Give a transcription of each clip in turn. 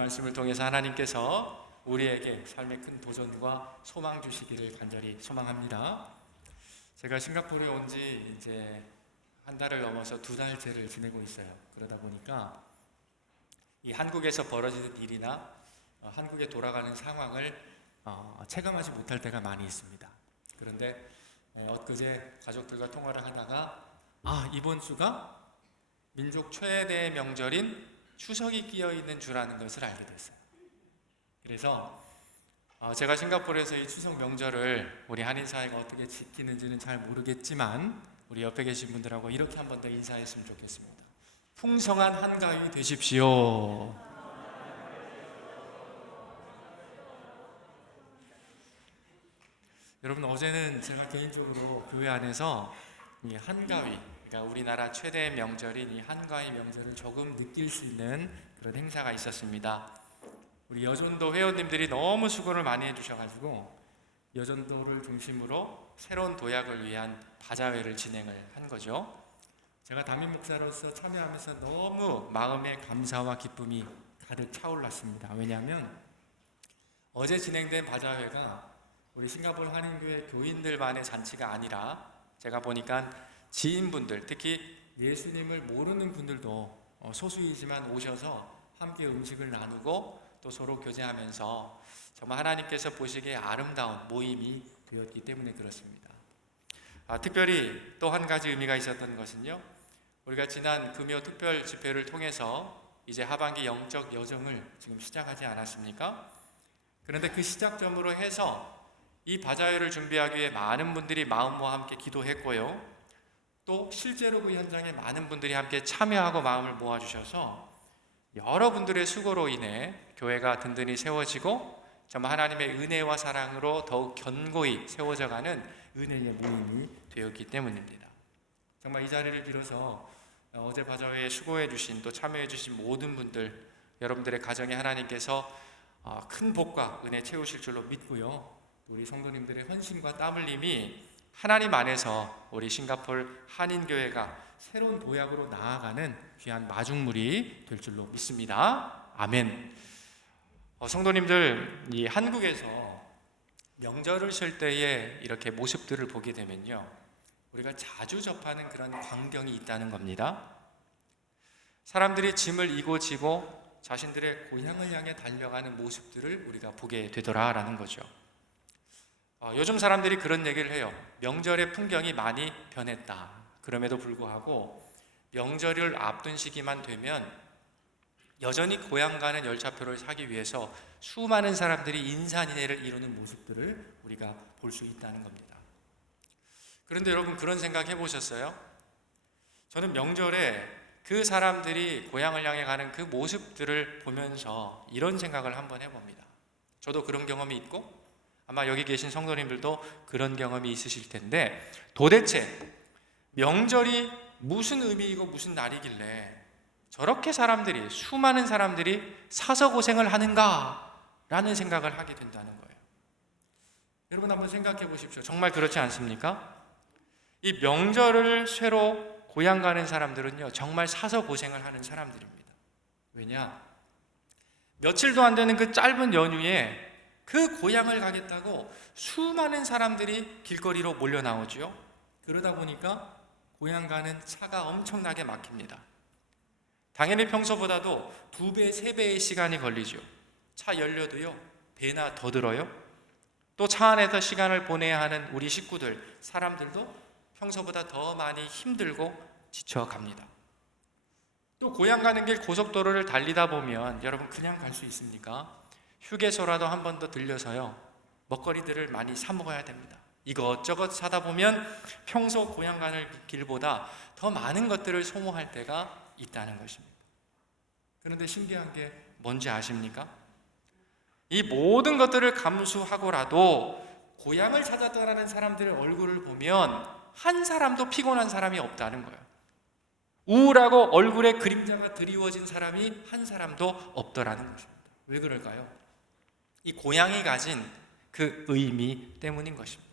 말씀을 통해서 하나님께서 우리에게 삶의 큰 도전과 소망 주시기를 간절히 소망합니다. 제가 싱가포르에 온 지 이제 한 달을 넘어서 2달째를 지내고 있어요. 그러다 보니까 이 한국에서 벌어지는 일이나 한국에 돌아가는 상황을 체감하지 못할 때가 많이 있습니다. 그런데 엊그제 가족들과 통화를 하다가 이번 주가 민족 최대 명절인 추석이 끼어 있는 주라는 것을 알게 됐어요. 그래서 제가 싱가포르에서 이 추석 명절을 우리 한인 사회가 어떻게 지키는지는 잘 모르겠지만 우리 옆에 계신 분들하고 이렇게 한 번 더 인사했으면 좋겠습니다. 풍성한 한가위 되십시오. 여러분, 어제는 제가 개인적으로 교회 안에서 이 한가위, 그러니까 우리나라 최대 명절인 이 한가위 명절을 조금 느낄 수 있는 그런 행사가 있었습니다. 우리 여전도 회원님들이 너무 수고를 많이 해주셔가지고 여전도를 중심으로 새로운 도약을 위한 바자회를 진행을 한 거죠. 제가 담임 목사로서 참여하면서 너무 마음의 감사와 기쁨이 가득 차올랐습니다. 왜냐하면 어제 진행된 바자회가 우리 싱가포르 한인교회 교인들만의 잔치가 아니라 제가 보니까 지인분들, 특히 예수님을 모르는 분들도 소수이지만 오셔서 함께 음식을 나누고 또 서로 교제하면서 정말 하나님께서 보시기에 아름다운 모임이 되었기 때문에 그렇습니다. 특별히 또 한 가지 의미가 있었던 것은요, 우리가 지난 금요 특별 집회를 통해서 이제 하반기 영적 여정을 지금 시작하지 않았습니까? 그런데 그 시작점으로 해서 이 바자회를 준비하기 위해 많은 분들이 마음과 함께 기도했고요, 또 실제로 그 현장에 많은 분들이 함께 참여하고 마음을 모아주셔서 여러분들의 수고로 인해 교회가 든든히 세워지고 정말 하나님의 은혜와 사랑으로 더욱 견고히 세워져가는 은혜의 모임이 되었기 때문입니다. 정말 이 자리를 빌어서 어제 바자회에 수고해 주신 또 참여해 주신 모든 분들, 여러분들의 가정에 하나님께서 큰 복과 은혜 채우실 줄로 믿고요, 우리 성도님들의 헌신과 땀 흘림이 하나님 안에서 우리 싱가포르 한인교회가 새로운 도약으로 나아가는 귀한 마중물이 될 줄로 믿습니다. 아멘. 성도님들, 이 한국에서 명절을 쉴 때에 이렇게 모습들을 보게 되면요, 우리가 자주 접하는 그런 광경이 있다는 겁니다. 사람들이 짐을 이고 지고 자신들의 고향을 향해 달려가는 모습들을 우리가 보게 되더라라는 거죠. 요즘 사람들이 그런 얘기를 해요. 명절의 풍경이 많이 변했다. 그럼에도 불구하고 명절을 앞둔 시기만 되면 여전히 고향 가는 열차표를 사기 위해서 수많은 사람들이 인산인해를 이루는 모습들을 우리가 볼 수 있다는 겁니다. 그런데 여러분, 그런 생각 해보셨어요? 저는 명절에 그 사람들이 고향을 향해 가는 그 모습들을 보면서 이런 생각을 한번 해봅니다. 저도 그런 경험이 있고 아마 여기 계신 성도님들도 그런 경험이 있으실 텐데, 도대체 명절이 무슨 의미이고 무슨 날이길래 저렇게 사람들이, 수많은 사람들이 사서 고생을 하는가 라는 생각을 하게 된다는 거예요. 여러분, 한번 생각해 보십시오. 정말 그렇지 않습니까? 이 명절을 쇠로 고향 가는 사람들은요, 정말 사서 고생을 하는 사람들입니다. 왜냐? 며칠도 안 되는 그 짧은 연휴에 그 고향을 가겠다고 수많은 사람들이 길거리로 몰려 나오죠. 그러다 보니까 고향 가는 차가 엄청나게 막힙니다. 당연히 평소보다도 2배, 3배의 시간이 걸리죠. 차 연료도요, 배나 더 들어요. 또 차 안에서 시간을 보내야 하는 우리 식구들, 사람들도 평소보다 더 많이 힘들고 지쳐갑니다. 또 고향 가는 길 고속도로를 달리다 보면 여러분, 그냥 갈 수 있습니까? 휴게소라도 한 번 더 들려서요, 먹거리들을 많이 사 먹어야 됩니다. 이것저것 사다 보면 평소 고향 가는 길보다 더 많은 것들을 소모할 때가 있다는 것입니다. 그런데 신기한 게 뭔지 아십니까? 이 모든 것들을 감수하고라도 고향을 찾아 떠나는 사람들의 얼굴을 보면 한 사람도 피곤한 사람이 없다는 거예요. 우울하고 얼굴에 그림자가 드리워진 사람이 한 사람도 없더라는 것입니다. 왜 그럴까요? 이 고향이 가진 그 의미 때문인 것입니다.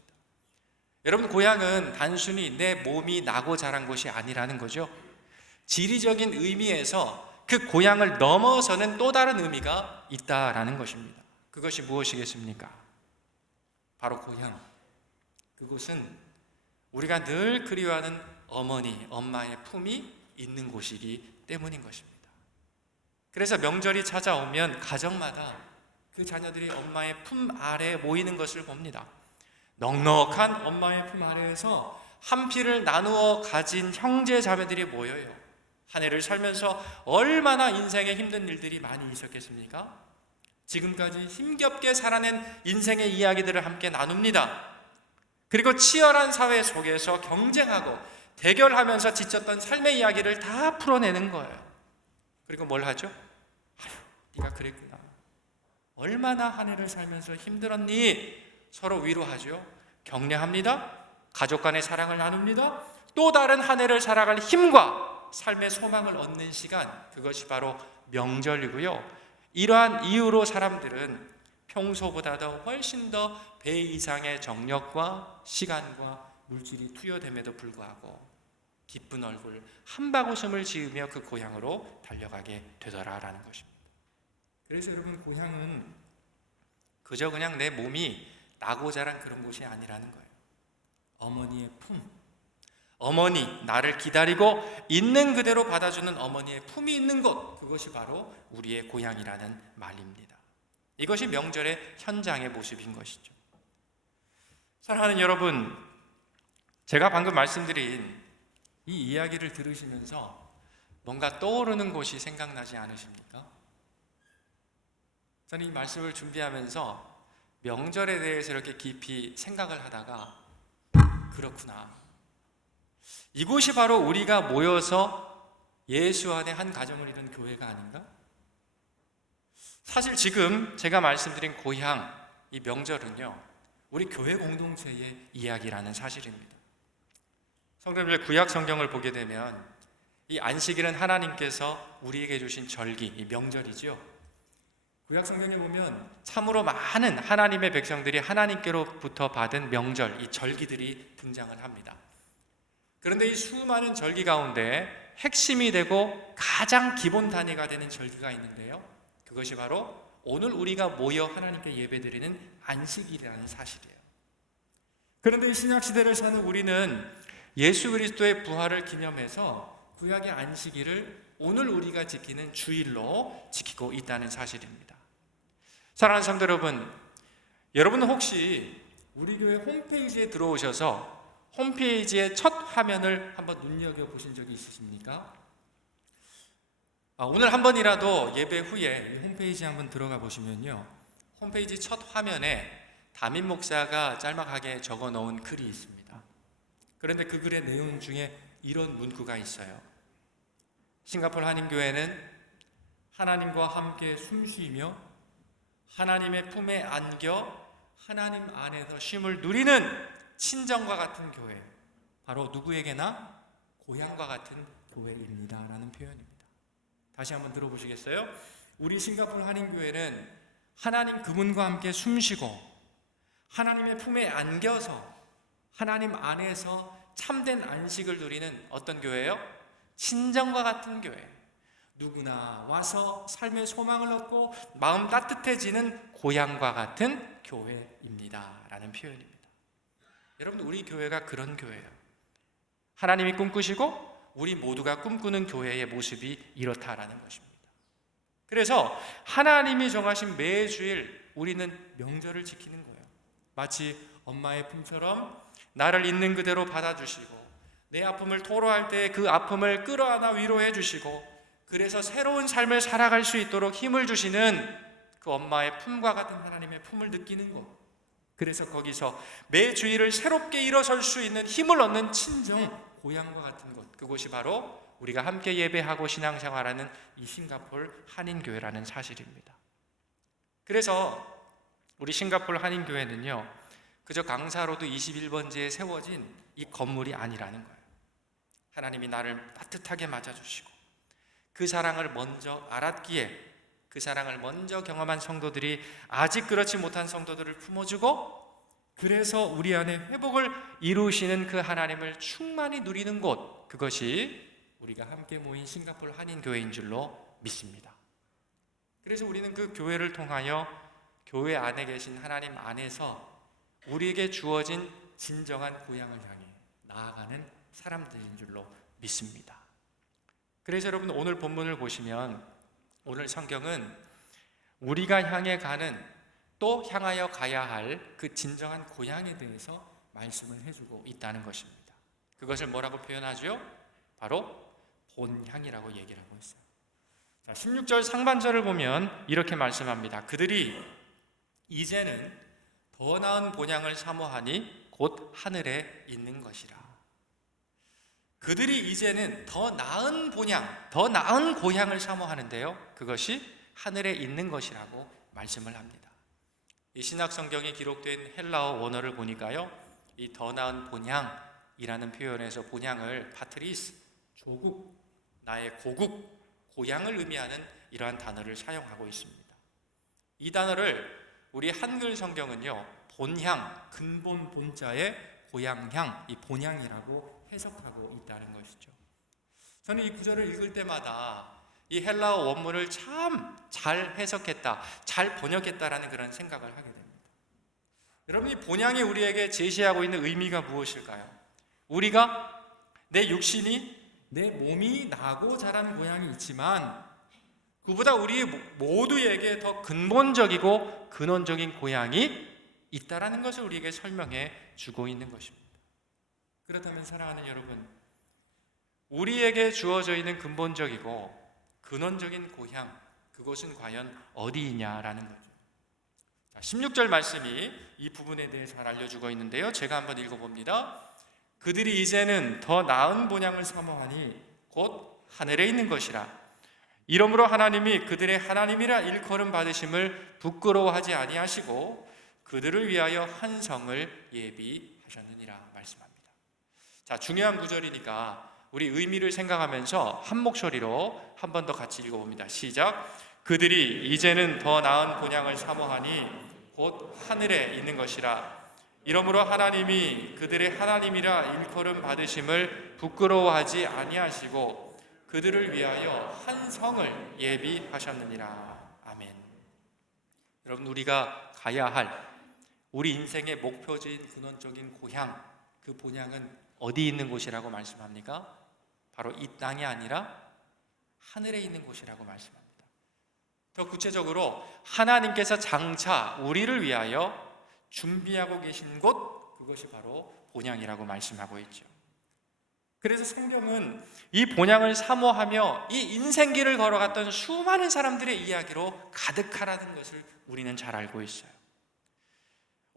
여러분, 고향은 단순히 내 몸이 나고 자란 곳이 아니라는 거죠. 지리적인 의미에서 그 고향을 넘어서는 또 다른 의미가 있다라는 것입니다. 그것이 무엇이겠습니까? 바로 고향. 그곳은 우리가 늘 그리워하는 어머니, 엄마의 품이 있는 곳이기 때문인 것입니다. 그래서 명절이 찾아오면 가정마다 그 자녀들이 엄마의 품 아래에 모이는 것을 봅니다. 넉넉한 엄마의 품 아래에서 한 피를 나누어 가진 형제 자매들이 모여요. 한 해를 살면서 얼마나 인생에 힘든 일들이 많이 있었겠습니까? 지금까지 힘겹게 살아낸 인생의 이야기들을 함께 나눕니다. 그리고 치열한 사회 속에서 경쟁하고 대결하면서 지쳤던 삶의 이야기를 다 풀어내는 거예요. 그리고 뭘 하죠? 아휴, 네가 그랬구나. 얼마나 한 해를 살면서 힘들었니? 서로 위로하죠. 격려합니다. 가족 간의 사랑을 나눕니다. 또 다른 한 해를 살아갈 힘과 삶의 소망을 얻는 시간, 그것이 바로 명절이고요. 이러한 이유로 사람들은 평소보다도 훨씬 더 배 이상의 정력과 시간과 물질이 투여됨에도 불구하고 기쁜 얼굴, 한바구음을 지으며 그 고향으로 달려가게 되더라라는 것입니다. 그래서 여러분, 고향은 그저 그냥 내 몸이 나고 자란 그런 곳이 아니라는 거예요. 어머니의 품, 어머니, 나를 기다리고 있는 그대로 받아주는 어머니의 품이 있는 곳, 그것이 바로 우리의 고향이라는 말입니다. 이것이 명절의 현장의 모습인 것이죠. 사랑하는 여러분, 제가 방금 말씀드린 이 이야기를 들으시면서 뭔가 떠오르는 곳이 생각나지 않으십니까? 저는 이 말씀을 준비하면서 명절에 대해서 이렇게 깊이 생각을 하다가 그렇구나, 이곳이 바로 우리가 모여서 예수 안에 한 가정을 이룬 교회가 아닌가? 사실 지금 제가 말씀드린 고향, 이 명절은요, 우리 교회 공동체의 이야기라는 사실입니다. 성도님들, 구약 성경을 보게 되면 이 안식일은 하나님께서 우리에게 주신 절기, 이 명절이죠. 구약 성경에 보면 참으로 많은 하나님의 백성들이 하나님께로부터 받은 명절, 이 절기들이 등장을 합니다. 그런데 이 수많은 절기 가운데 핵심이 되고 가장 기본 단위가 되는 절기가 있는데요, 그것이 바로 오늘 우리가 모여 하나님께 예배드리는 안식일이라는 사실이에요. 그런데 이 신약시대를 사는 우리는 예수 그리스도의 부활을 기념해서 구약의 안식일을 오늘 우리가 지키는 주일로 지키고 있다는 사실입니다. 사랑하는 성도 여러분, 여러분은 혹시 우리 교회 홈페이지에 들어오셔서 홈페이지의 첫 화면을 한번 눈여겨보신 적이 있으십니까? 오늘 한 번이라도 예배 후에 홈페이지 한번 들어가 보시면요, 홈페이지 첫 화면에 담임 목사가 짤막하게 적어 놓은 글이 있습니다. 그런데 그 글의 내용 중에 이런 문구가 있어요. 싱가포르 한인교회는 하나님과 함께 숨쉬며 하나님의 품에 안겨 하나님 안에서 쉼을 누리는 친정과 같은 교회, 바로 누구에게나 고향과 같은 교회입니다 라는 표현입니다. 다시 한번 들어보시겠어요? 우리 싱가포르 한인교회는 하나님 그분과 함께 숨쉬고 하나님의 품에 안겨서 하나님 안에서 참된 안식을 누리는 어떤 교회예요? 친정과 같은 교회. 누구나 와서 삶의 소망을 얻고 마음 따뜻해지는 고향과 같은 교회입니다 라는 표현입니다. 여러분, 우리 교회가 그런 교회예요. 하나님이 꿈꾸시고 우리 모두가 꿈꾸는 교회의 모습이 이렇다라는 것입니다. 그래서 하나님이 정하신 매주일 우리는 명절을 지키는 거예요. 마치 엄마의 품처럼 나를 있는 그대로 받아주시고 내 아픔을 토로할 때 그 아픔을 끌어안아 위로해 주시고, 그래서 새로운 삶을 살아갈 수 있도록 힘을 주시는 그 엄마의 품과 같은 하나님의 품을 느끼는 것, 그래서 거기서 매 주일을 새롭게 일어설 수 있는 힘을 얻는 친정, 고향과 같은 곳, 그곳이 바로 우리가 함께 예배하고 신앙생활하는 이 싱가포르 한인교회라는 사실입니다. 그래서 우리 싱가포르 한인교회는요, 그저 강사로드 21번지에 세워진 이 건물이 아니라는 거예요. 하나님이 나를 따뜻하게 맞아주시고 그 사랑을 먼저 알았기에 그 사랑을 먼저 경험한 성도들이 아직 그렇지 못한 성도들을 품어주고, 그래서 우리 안에 회복을 이루시는 그 하나님을 충만히 누리는 곳, 그것이 우리가 함께 모인 싱가포르 한인교회인 줄로 믿습니다. 그래서 우리는 그 교회를 통하여 교회 안에 계신 하나님 안에서 우리에게 주어진 진정한 고향을 향해 나아가는 사람들인 줄로 믿습니다. 그래서 여러분, 오늘 본문을 보시면 오늘 성경은 우리가 향해 가는, 또 향하여 가야 할 그 진정한 고향에 대해서 말씀을 해주고 있다는 것입니다. 그것을 뭐라고 표현하죠? 바로 본향이라고 얘기를 하고 있어요. 자, 16절 상반절을 보면 이렇게 말씀합니다. 그들이 이제는 더 나은 본향을 사모하니 곧 하늘에 있는 것이라. 그들이 이제는 더 나은 본향, 더 나은 고향을 사모하는데요, 그것이 하늘에 있는 것이라고 말씀을 합니다. 이 신약 성경에 기록된 헬라어 원어를 보니까요, 이 더 나은 본향이라는 표현에서 본향을 파트리스, 조국, 나의 고국, 고향을 의미하는 이러한 단어를 사용하고 있습니다. 이 단어를 우리 한글 성경은요, 본향, 근본 본자의 고향향, 이 본향이라고 해석하고 있다는 것이죠. 저는 이 구절을 읽을 때마다 이 헬라어 원문을 참 잘 해석했다, 잘 번역했다라는 그런 생각을 하게 됩니다. 여러분, 이 본향이 우리에게 제시하고 있는 의미가 무엇일까요? 우리가 내 육신이, 내 몸이 나고 자란 고향이 있지만 그보다 우리 모두에게 더 근본적이고 근원적인 고향이 있다라는 것을 우리에게 설명해 주고 있는 것입니다. 그렇다면 사랑하는 여러분, 우리에게 주어져 있는 근본적이고 근원적인 고향, 그것은 과연 어디이냐라는 거죠. 자, 16절 말씀이 이 부분에 대해 잘 알려주고 있는데요, 제가 한번 읽어봅니다. 그들이 이제는 더 나은 본향을 사모하니 곧 하늘에 있는 것이라. 이러므로 하나님이 그들의 하나님이라 일컬음 받으심을 부끄러워하지 아니하시고 그들을 위하여 한 성을 예비하셨느니라 말씀합니다. 자, 중요한 구절이니까 우리 의미를 생각하면서 한 목소리로 한 번 더 같이 읽어봅니다. 시작. 그들이 이제는 더 나은 본향을 사모하니 곧 하늘에 있는 것이라. 이러므로 하나님이 그들의 하나님이라 일컬음 받으심을 부끄러워하지 아니하시고 그들을 위하여 한 성을 예비하셨느니라. 아멘. 여러분, 우리가 가야 할 우리 인생의 목표지인 근원적인 고향, 그 본향은 어디 있는 곳이라고 말씀합니까? 바로 이 땅이 아니라 하늘에 있는 곳이라고 말씀합니다. 더 구체적으로 하나님께서 장차 우리를 위하여 준비하고 계신 곳, 그것이 바로 본향이라고 말씀하고 있죠. 그래서 성경은 이 본향을 사모하며 이 인생길을 걸어갔던 수많은 사람들의 이야기로 가득하다는 것을 우리는 잘 알고 있어요.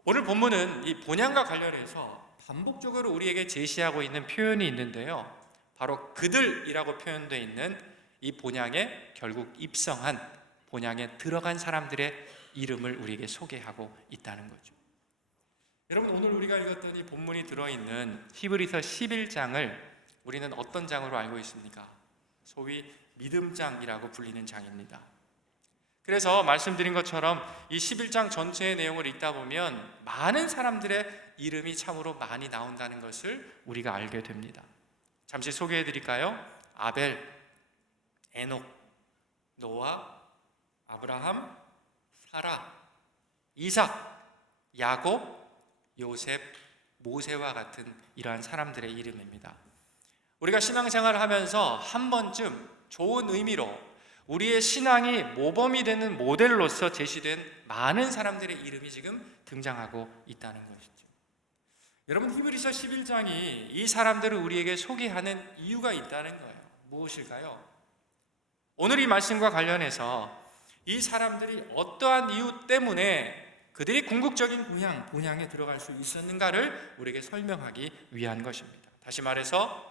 오늘 본문은 이 본향과 관련해서 반복적으로 우리에게 제시하고 있는 표현이 있는데요, 바로 그들이라고 표현되어 있는 이 본향에 결국 입성한, 본향에 들어간 사람들의 이름을 우리에게 소개하고 있다는 거죠. 여러분, 오늘 우리가 읽었던 이 본문이 들어있는 히브리서 11장을 우리는 어떤 장으로 알고 있습니까? 소위 믿음장이라고 불리는 장입니다. 그래서 말씀드린 것처럼 이 11장 전체의 내용을 읽다 보면 많은 사람들의 이름이 참으로 많이 나온다는 것을 우리가 알게 됩니다. 잠시 소개해 드릴까요? 아벨, 에녹, 노아, 아브라함, 사라, 이삭, 야곱, 요셉, 모세와 같은 이러한 사람들의 이름입니다. 우리가 신앙생활을 하면서 한 번쯤 좋은 의미로 우리의 신앙이 모범이 되는 모델로서 제시된 많은 사람들의 이름이 지금 등장하고 있다는 것이죠. 여러분, 히브리서 11장이 이 사람들을 우리에게 소개하는 이유가 있다는 거예요. 무엇일까요? 오늘 이 말씀과 관련해서 이 사람들이 어떠한 이유 때문에 그들이 궁극적인 고향, 본향에 들어갈 수 있었는가를 우리에게 설명하기 위한 것입니다. 다시 말해서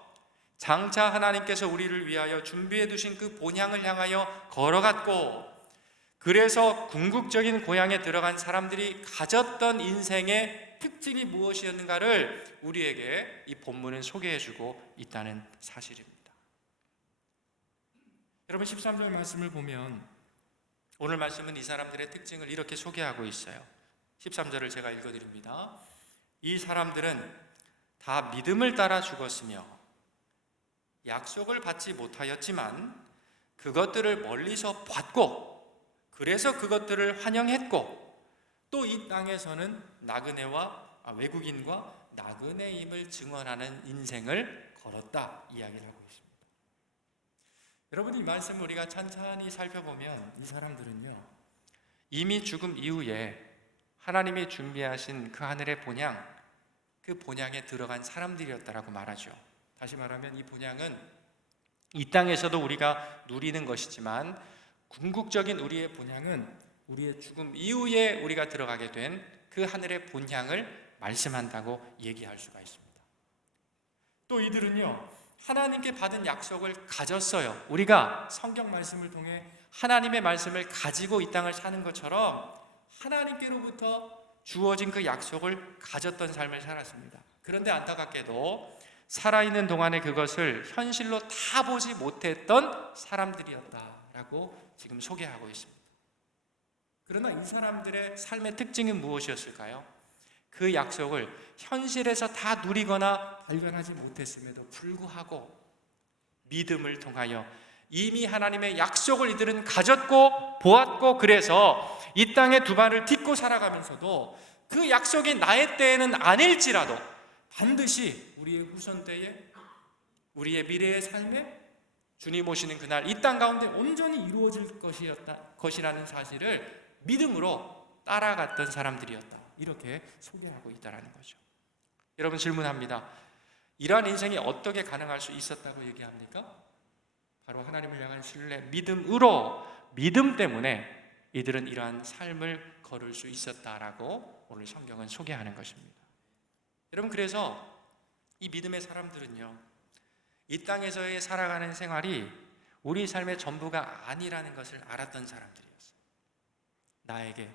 장차 하나님께서 우리를 위하여 준비해 두신 그 본향을 향하여 걸어갔고, 그래서 궁극적인 고향에 들어간 사람들이 가졌던 인생의 특징이 무엇이었는가를 우리에게 이 본문은 소개해주고 있다는 사실입니다. 여러분, 13절 말씀을 보면 오늘 말씀은 이 사람들의 특징을 이렇게 소개하고 있어요. 13절을 제가 읽어드립니다. 이 사람들은 다 믿음을 따라 죽었으며 약속을 받지 못하였지만 그것들을 멀리서 봤고, 그래서 그것들을 환영했고, 또 이 땅에서는 외국인과 나그네임을 증언하는 인생을 걸었다 이야기를 하고 있습니다. 여러분, 이 말씀을 우리가 찬찬히 살펴보면 이 사람들은요, 이미 죽음 이후에 하나님이 준비하신 그 하늘의 본향, 그 본향에 들어간 사람들이었다라고 말하죠. 다시 말하면 이 본향은 이 땅에서도 우리가 누리는 것이지만, 궁극적인 우리의 본향은 우리의 죽음 이후에 우리가 들어가게 된 그 하늘의 본향을 말씀한다고 얘기할 수가 있습니다. 또 이들은요, 하나님께 받은 약속을 가졌어요. 우리가 성경 말씀을 통해 하나님의 말씀을 가지고 이 땅을 사는 것처럼 하나님께로부터 주어진 그 약속을 가졌던 삶을 살았습니다. 그런데 안타깝게도 살아있는 동안에 그것을 현실로 다 보지 못했던 사람들이었다라고 지금 소개하고 있습니다. 그러나 이 사람들의 삶의 특징은 무엇이었을까요? 그 약속을 현실에서 다 누리거나 발견하지 못했음에도 불구하고 믿음을 통하여 이미 하나님의 약속을 이들은 가졌고 보았고, 그래서 이 땅에 두 발을 딛고 살아가면서도 그 약속이 나의 때에는 아닐지라도 반드시 우리의 후손 때에, 우리의 미래의 삶에 주님 오시는 그날 이 땅 가운데 온전히 이루어질 것이라는 사실을 믿음으로 따라갔던 사람들이었다, 이렇게 소개하고 있다는 거죠. 여러분, 질문합니다. 이러한 인생이 어떻게 가능할 수 있었다고 얘기합니까? 바로 하나님을 향한 신뢰, 믿음으로, 믿음 때문에 이들은 이러한 삶을 걸을 수 있었다라고 오늘 성경은 소개하는 것입니다. 여러분, 그래서 이 믿음의 사람들은요, 이 땅에서의 살아가는 생활이 우리 삶의 전부가 아니라는 것을 알았던 사람들이었어요. 나에게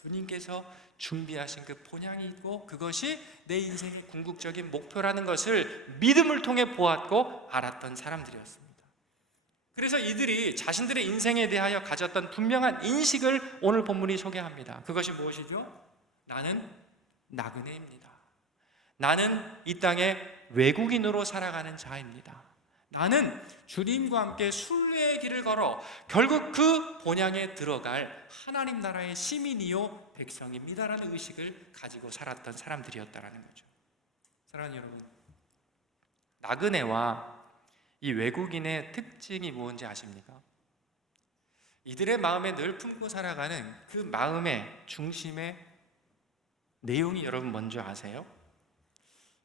주님께서 준비하신 그 본향이 있고, 그것이 내 인생의 궁극적인 목표라는 것을 믿음을 통해 보았고 알았던 사람들이었습니다. 그래서 이들이 자신들의 인생에 대하여 가졌던 분명한 인식을 오늘 본문이 소개합니다. 그것이 무엇이죠? 나는 나그네입니다. 나는 이 땅에 외국인으로 살아가는 자입니다. 나는 주님과 함께 순례의 길을 걸어 결국 그 본향에 들어갈 하나님 나라의 시민이요 백성입니다라는 의식을 가지고 살았던 사람들이었다는 거죠. 사랑하는 여러분, 나그네와 이 외국인의 특징이 무엇인지 아십니까? 이들의 마음에 늘 품고 살아가는 그 마음의 중심의 내용이 여러분 뭔지 아세요?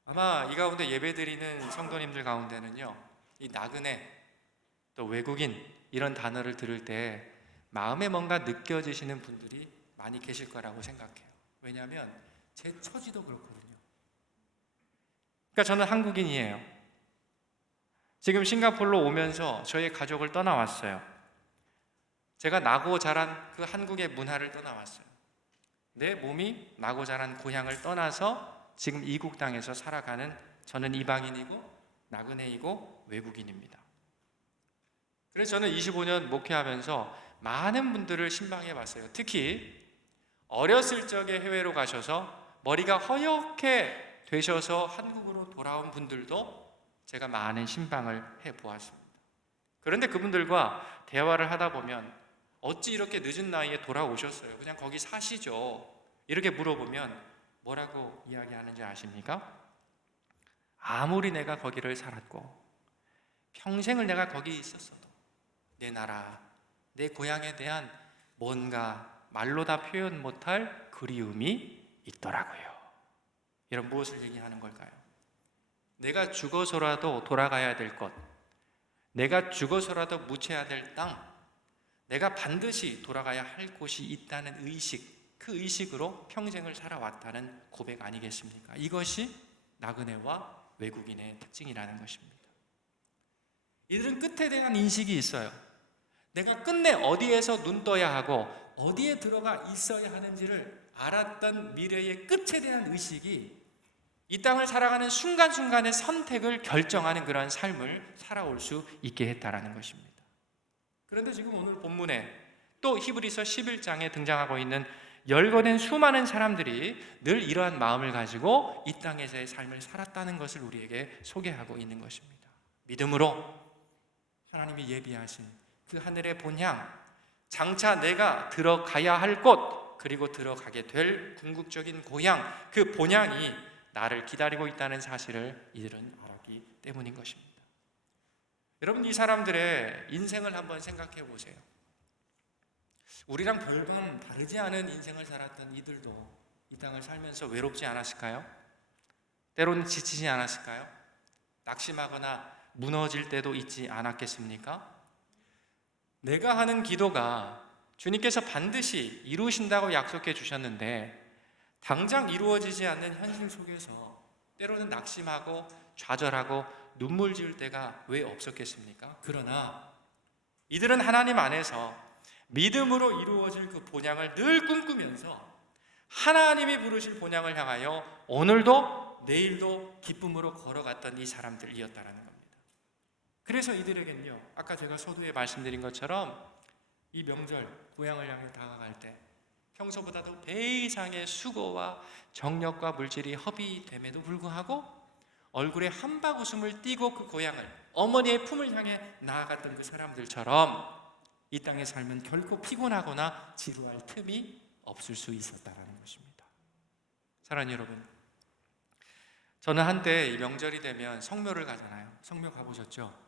아마 이 가운데 예배드리는 성도님들 가운데는요, 이 나그네, 또 외국인, 이런 단어를 들을 때 마음에 뭔가 느껴지시는 분들이 많이 계실 거라고 생각해요. 왜냐하면 제 처지도 그렇거든요. 그러니까 저는 한국인이에요. 지금 싱가포르로 오면서 저희 가족을 떠나왔어요. 제가 나고 자란 그 한국의 문화를 떠나왔어요. 내 몸이 나고 자란 고향을 떠나서 지금 이국 땅에서 살아가는 저는 이방인이고 나그네이고 외국인입니다. 그래서 저는 25년 목회하면서 많은 분들을 신방해 봤어요. 특히 어렸을 적에 해외로 가셔서 머리가 허옇게 되셔서 한국으로 돌아온 분들도 제가 많은 신방을 해 보았습니다. 그런데 그분들과 대화를 하다 보면 어찌 이렇게 늦은 나이에 돌아오셨어요? 그냥 거기 사시죠? 이렇게 물어보면 뭐라고 이야기하는지 아십니까? 아무리 내가 거기를 살았고 평생을 내가 거기 있었어도 내 나라, 내 고향에 대한 뭔가 말로 다 표현 못할 그리움이 있더라고요. 이런 무엇을 얘기하는 걸까요? 내가 죽어서라도 돌아가야 될 것, 내가 죽어서라도 묻혀야 될 땅, 내가 반드시 돌아가야 할 곳이 있다는 의식, 그 의식으로 평생을 살아왔다는 고백 아니겠습니까? 이것이 나그네와 외국인의 특징이라는 것입니다. 이들은 끝에 대한 인식이 있어요. 내가 끝내 어디에서 눈 떠야 하고 어디에 들어가 있어야 하는지를 알았던 미래의 끝에 대한 의식이 이 땅을 살아가는 순간순간의 선택을 결정하는 그런 삶을 살아올 수 있게 했다라는 것입니다. 그런데 지금 오늘 본문에 또 히브리서 11장에 등장하고 있는 열거된 수많은 사람들이 늘 이러한 마음을 가지고 이 땅에서의 삶을 살았다는 것을 우리에게 소개하고 있는 것입니다. 믿음으로 하나님이 예비하신 그 하늘의 본향, 장차 내가 들어가야 할 곳, 그리고 들어가게 될 궁극적인 고향, 그 본향이 나를 기다리고 있다는 사실을 이들은 알았기 때문인 것입니다. 여러분, 이 사람들의 인생을 한번 생각해 보세요. 우리랑 별반 다르지 않은 인생을 살았던 이들도 이 땅을 살면서 외롭지 않았을까요? 때로는 지치지 않았을까요? 낙심하거나 무너질 때도 있지 않았겠습니까? 내가 하는 기도가 주님께서 반드시 이루신다고 약속해 주셨는데 당장 이루어지지 않는 현실 속에서 때로는 낙심하고 좌절하고 눈물 지을 때가 왜 없었겠습니까? 그러나 이들은 하나님 안에서 믿음으로 이루어질 그 본향을 늘 꿈꾸면서 하나님이 부르실 본향을 향하여 오늘도 내일도 기쁨으로 걸어갔던 이 사람들이었다라는 겁니다. 그래서 이들에겐요, 아까 제가 서두에 말씀드린 것처럼 이 명절 고향을 향해 다가갈 때 평소보다도 배 이상의 수고와 정력과 물질이 허비됨에도 불구하고 얼굴에 한박 웃음을 띠고 그 고향을, 어머니의 품을 향해 나아갔던 그 사람들처럼 이 땅에 살면 결코 피곤하거나 지루할 틈이 없을 수 있었다는 것입니다. 사랑하는 여러분, 저는 한때 이 명절이 되면 성묘를 가잖아요. 성묘 가보셨죠?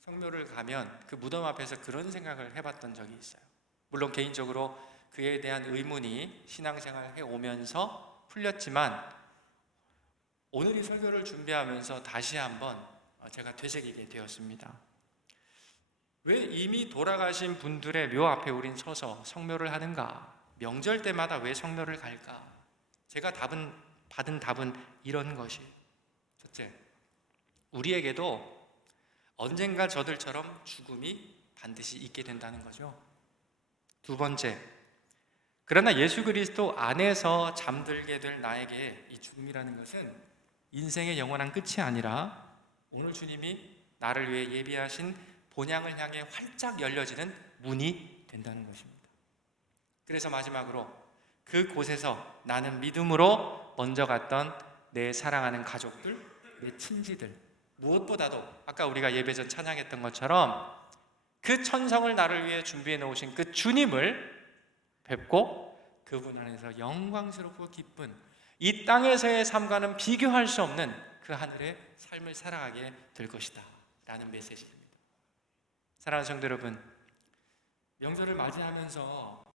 성묘를 가면 그 무덤 앞에서 그런 생각을 해봤던 적이 있어요. 물론 개인적으로 그에 대한 의문이 신앙생활 해오면서 풀렸지만 오늘 이 설교를 준비하면서 다시 한번 제가 되새기게 되었습니다. 왜 이미 돌아가신 분들의 묘 앞에 우린 서서 성묘를 하는가? 명절 때마다 왜 성묘를 갈까? 제가 받은 답은 이런 것이: 첫째, 우리에게도 언젠가 저들처럼 죽음이 반드시 있게 된다는 거죠. 두 번째, 그러나 예수 그리스도 안에서 잠들게 될 나에게 이 죽음이라는 것은 인생의 영원한 끝이 아니라 오늘 주님이 나를 위해 예비하신 본향을 향해 활짝 열려지는 문이 된다는 것입니다. 그래서 마지막으로 그곳에서 나는 믿음으로 먼저 갔던 내 사랑하는 가족들, 내 친지들, 무엇보다도 아까 우리가 예배 전 찬양했던 것처럼 그 천성을 나를 위해 준비해 놓으신 그 주님을 뵙고 그분 안에서 영광스럽고 기쁜 이 땅에서의 삶과는 비교할 수 없는 그 하늘의 삶을 살아가게 될 것이다 라는 메시지입니다. 사랑하는 성도 여러분, 명절을 맞이하면서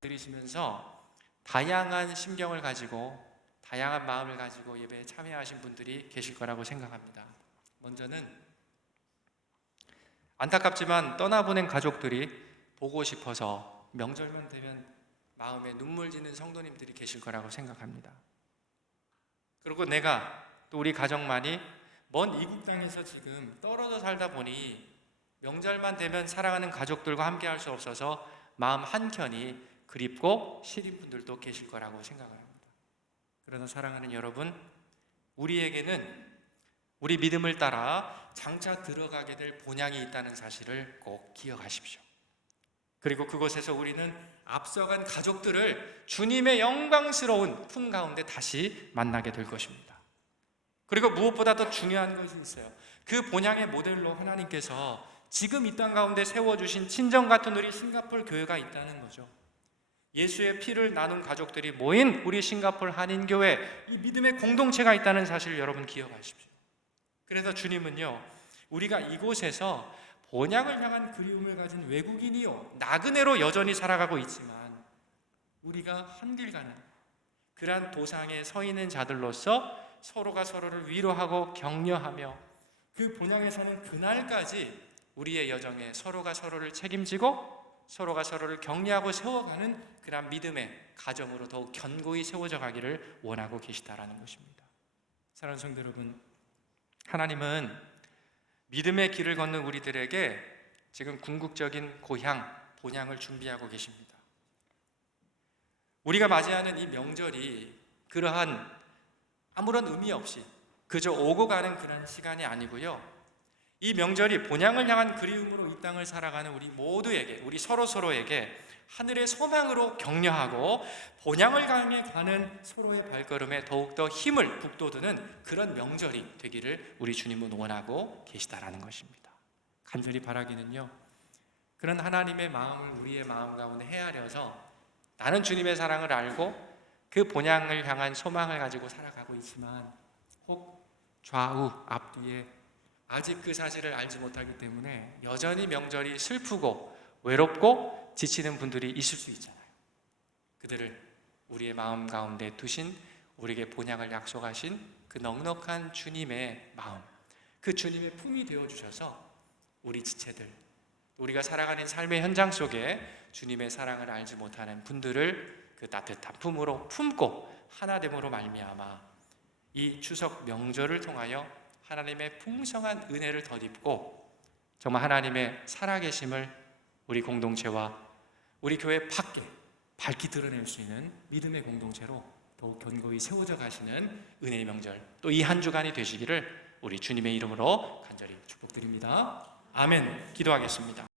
들으시면서 다양한 심경을 가지고 다양한 마음을 가지고 예배에 참여하신 분들이 계실 거라고 생각합니다. 먼저는 안타깝지만 떠나보낸 가족들이 보고 싶어서 명절만 되면 마음에 눈물 지는 성도님들이 계실 거라고 생각합니다. 그리고 내가 또 우리 가정만이 먼 이국 땅에서 지금 떨어져 살다 보니 명절만 되면 사랑하는 가족들과 함께 할 수 없어서 마음 한켠이 그립고 시린 분들도 계실 거라고 생각을 합니다. 그러나 사랑하는 여러분, 우리에게는 우리 믿음을 따라 장차 들어가게 될 본향이 있다는 사실을 꼭 기억하십시오. 그리고 그곳에서 우리는 앞서간 가족들을 주님의 영광스러운 품 가운데 다시 만나게 될 것입니다. 그리고 무엇보다 더 중요한 것이 있어요. 그 본향의 모델로 하나님께서 지금 이 땅 가운데 세워주신 친정 같은 우리 싱가포르 교회가 있다는 거죠. 예수의 피를 나눈 가족들이 모인 우리 싱가포르 한인교회, 이 믿음의 공동체가 있다는 사실을 여러분 기억하십시오. 그래서 주님은요, 우리가 이곳에서 본향을 향한 그리움을 가진 외국인이요 나그네로 여전히 살아가고 있지만 우리가 한길 가는 그러한 도상에 서 있는 자들로서 서로가 서로를 위로하고 격려하며 그 본향에 서는 그날까지 우리의 여정에 서로가 서로를 책임지고 서로가 서로를 격려하고 세워가는 그런 믿음의 가정으로 더욱 견고히 세워져 가기를 원하고 계시다라는 것입니다. 사랑하는 성도 여러분, 하나님은 믿음의 길을 걷는 우리들에게 지금 궁극적인 고향, 본향을 준비하고 계십니다. 우리가 맞이하는 이 명절이 그러한 아무런 의미 없이 그저 오고 가는 그런 시간이 아니고요, 이 명절이 본향을 향한 그리움으로 이 땅을 살아가는 우리 모두에게, 우리 서로에게 하늘의 소망으로 격려하고 본향을 향해 가는 서로의 발걸음에 더욱더 힘을 북돋우는 그런 명절이 되기를 우리 주님은 원하고 계시다라는 것입니다. 간절히 바라기는요, 그런 하나님의 마음을 우리의 마음 가운데 헤아려서 나는 주님의 사랑을 알고 그 본향을 향한 소망을 가지고 살아가고 있지만 혹 좌우 앞뒤에 아직 그 사실을 알지 못하기 때문에 여전히 명절이 슬프고 외롭고 지치는 분들이 있을 수 있잖아요. 그들을 우리의 마음 가운데 두신, 우리에게 본향을 약속하신 그 넉넉한 주님의 마음, 그 주님의 품이 되어주셔서 우리 지체들, 우리가 살아가는 삶의 현장 속에 주님의 사랑을 알지 못하는 분들을 그 따뜻한 품으로 품고 하나됨으로 말미암아 이 추석 명절을 통하여 하나님의 풍성한 은혜를 덧입고 정말 하나님의 살아계심을 우리 공동체와 우리 교회 밖에 밝히 드러낼 수 있는 믿음의 공동체로 더욱 견고히 세워져 가시는 은혜의 명절, 또 이 한 주간이 되시기를 우리 주님의 이름으로 간절히 축복드립니다. 아멘. 기도하겠습니다.